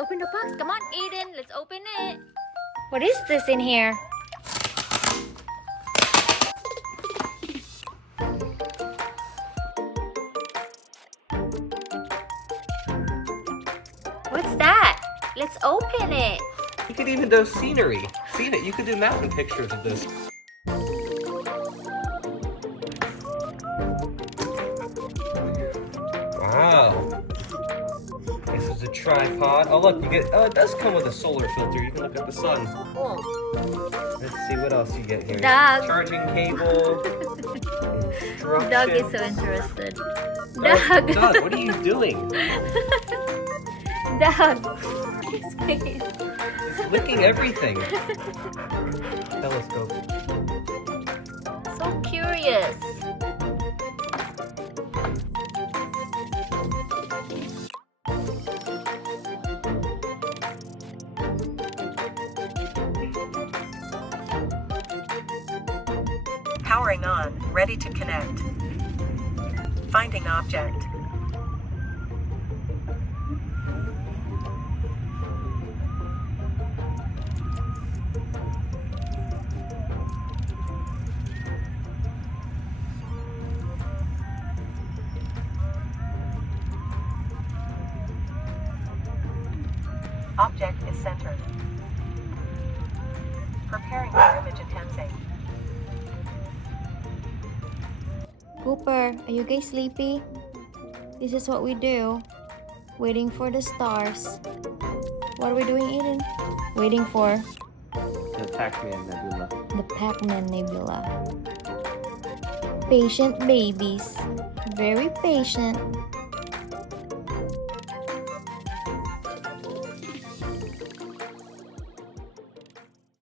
open the box. Come on, Aaden. Let's open it. What is this in here? What's that? Let's open it. You could even do scenery. See that you could do mountain pictures of this. Wow. This is a tripod. Oh look, you get. Oh, it does come with a solar filter. You can look at the sun. Oh. Let's see what else you get here. Dog. Charging cable. Dog is so interested. Dog. Dog. Dog, what are you doing? Dog. His face. It's licking everything. Telescope. So curious. Powering on, ready to connect. Finding object. Object is centered. Preparing for image enhancing. Cooper, are you guys sleepy? This is what we do. Waiting for the stars. What are we doing, Aaden? Waiting for The Pacman Nebula. the Pacman Nebula. Patient babies. Very patient.